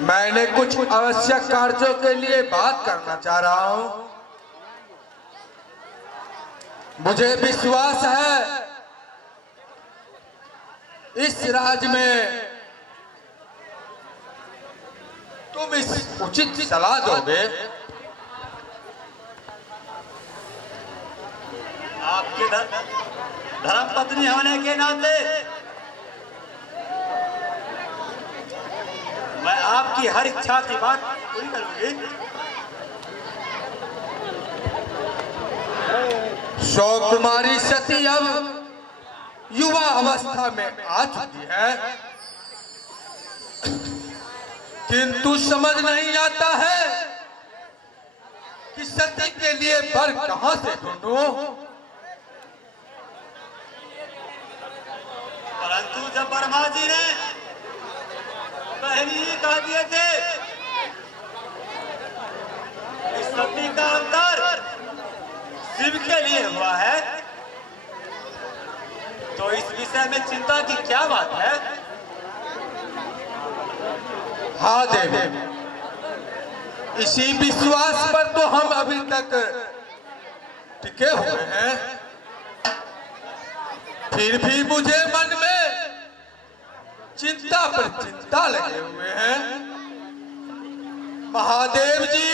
मैंने कुछ आवश्यक कार्यों के लिए बात करना चाह रहा हूं। मुझे विश्वास है इस राज्य में तुम इस उचित सलाह दोगे। आपके धर्म पत्नी होने के नाते मैं आपकी हर इच्छा की बात पूरी करूंगी। कुमारी सती अब युवा अवस्था में आ चुकी है, किंतु समझ नहीं आता है कि सती के लिए वर कहां से ढूंढूं। परंतु जब वर्मा जी ने पहले ही कह दिए थे कि सती का अवतार शिव के लिए हुआ है, तो इस विषय में चिंता की क्या बात है? हाँ देवी, इसी विश्वास पर तो हम अभी तक टिके हुए हैं। फिर भी मुझे मन में चिंता पर चिंता लगे हुए हैं। महादेव जी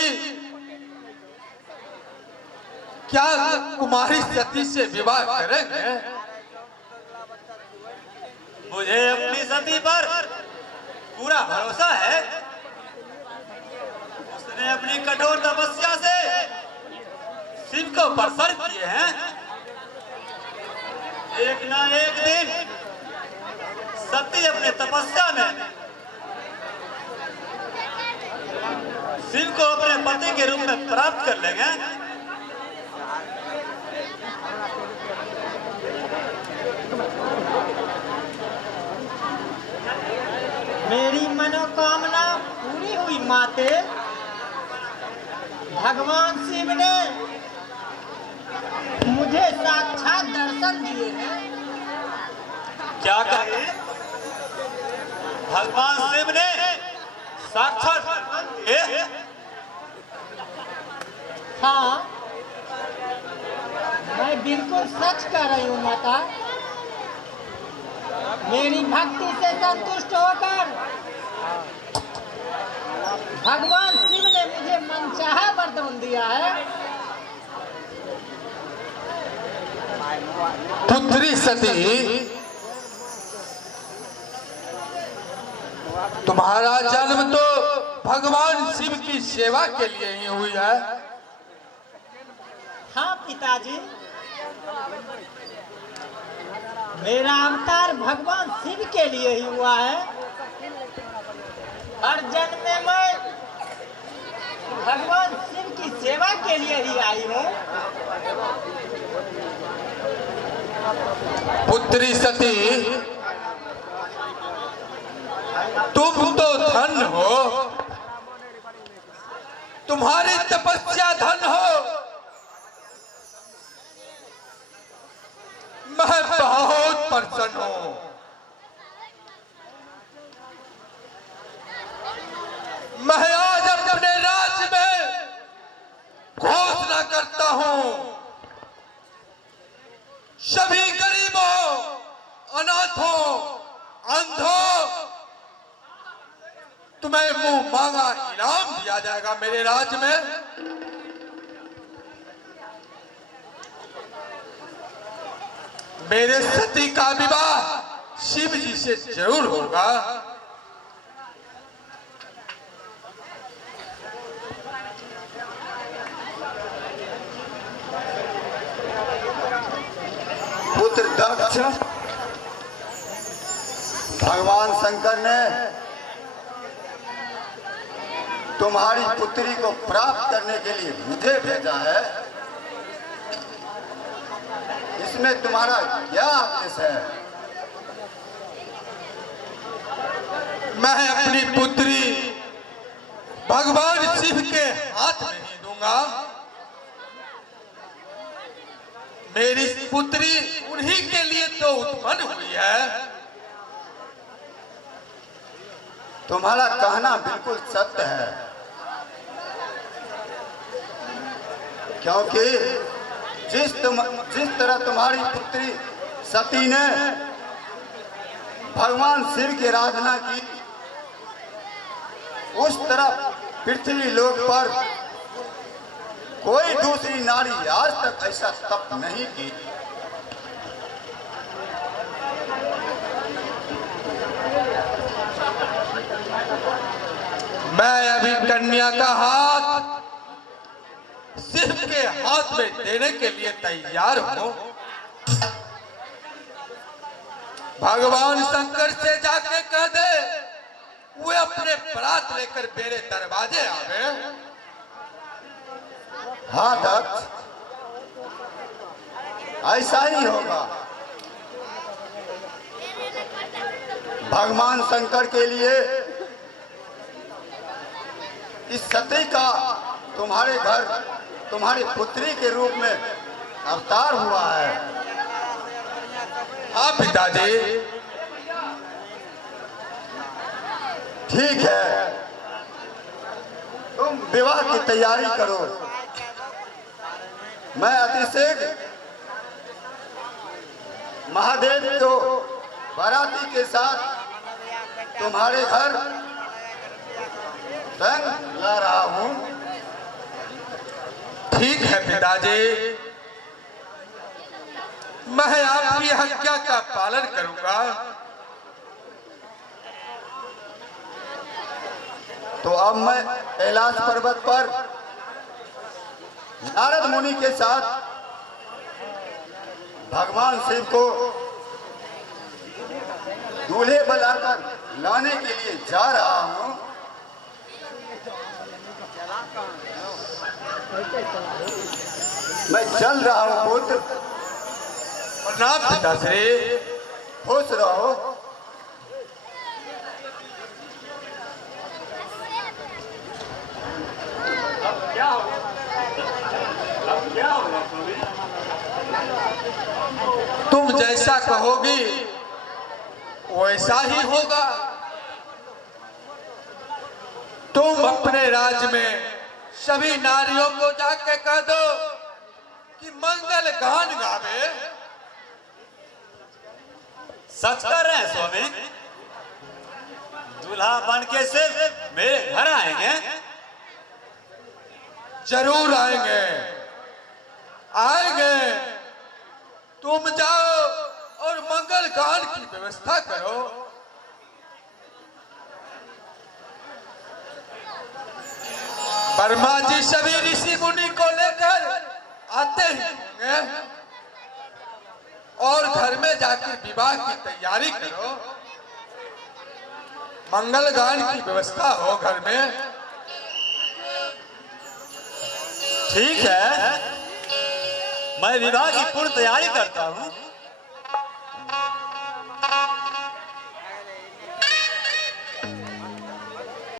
क्या कुमारी सती से विवाह करेंगे? मुझे अपनी सती पर पूरा भरोसा है। उसने अपनी कठोर तपस्या से शिव को प्रसन्न किए हैं। एक ना एक दिन सती अपने तपस्या में शिव को अपने पति के रूप में प्राप्त कर लेंगे। मेरी मनोकामना पूरी हुई माते। भगवान शिव ने मुझे साक्षात दर्शन दिए हैं। क्या कहे? भगवान शिव ने साक्षात दर्शन दिए? हाँ, मैं बिल्कुल सच कह रही हूँ माता। मेरी भक्ति से संतुष्ट होकर भगवान शिव ने मुझे मनचाहा वरदान दिया है। पुत्री सती, तुम्हारा जन्म तो भगवान शिव की सेवा के लिए ही हुई है। हाँ पिताजी, मेरा अवतार भगवान शिव के लिए ही हुआ है। हर जन्म में मैं भगवान शिव की सेवा के लिए ही आई हूँ। पुत्री सती, तुम तो धन हो, तुम्हारी तपस्या धन हो। मैं बहुत प्रसन्न हूं। मैं आज अपने राज्य में घोषणा करता हूं, सभी गरीबों, अनाथों, अंधों, तुम्हें मुंह मांगा इनाम दिया जाएगा मेरे राज्य में। मेरे सती का विवाह शिव जी से जरूर होगा। पुत्र दक्ष, भगवान शंकर ने तुम्हारी पुत्री को प्राप्त करने के लिए मुझे भेजा है। इसमें तुम्हारा क्या आदेश है? मैं अपनी पुत्री भगवान शिव के हाथ में ही दूंगा। मेरी पुत्री उन्हीं के लिए तो उत्पन्न हुई है। तुम्हारा कहना बिल्कुल सत्य है, क्योंकि जिस तरह तुम्हारी पुत्री सती ने भगवान शिव की आराधना की, उस तरह पृथ्वी लोक पर कोई दूसरी नारी आज तक ऐसा तप नहीं की। मैं अभी कन्या का हाथ शिव के हाथ में देने के लिए तैयार हूं। भगवान शंकर से जाके कह दे वे अपने बरात लेकर मेरे दरवाजे आवे। हाँ दत्त, ऐसा ही होगा। भगवान शंकर के लिए इस सती का तुम्हारे घर तुम्हारी पुत्री के रूप में अवतार हुआ है। हाँ पिताजी। ठीक है, तुम विवाह की तैयारी करो। मैं अतिशीघ्र महादेव को बाराती के साथ तुम्हारे घर संग ला रहा हूं। ठीक है पिताजी, मैं आपकी आज्ञा का पालन करूंगा। तो अब मैं कैलाश पर्वत पर नारद मुनि के साथ भगवान शिव को दूल्हे बनाकर लाने के लिए जा रहा हूं। मैं चल रहा हूं पुत्र। प्रणाम पिताश्री। खुश रहो। तुम जैसा कहोगी वैसा ही होगा। तुम अपने राज्य में सभी नारियों को जाके कह दो कि मंगल गान गावे। सच कर रहे हैं स्वामी? दूल्हा बन के सिर्फ मेरे घर आएंगे? जरूर आएंगे, आएंगे। तुम जाओ और मंगल गान की व्यवस्था करो। ब्रह्मा जी सभी ऋषि मुनि को लेकर आते ही होंगे और घर में जाकर विवाह की तैयारी करो। मंगल गान की व्यवस्था हो घर में। ठीक है, मैं विवाह की पूर्ण तैयारी करता हूँ।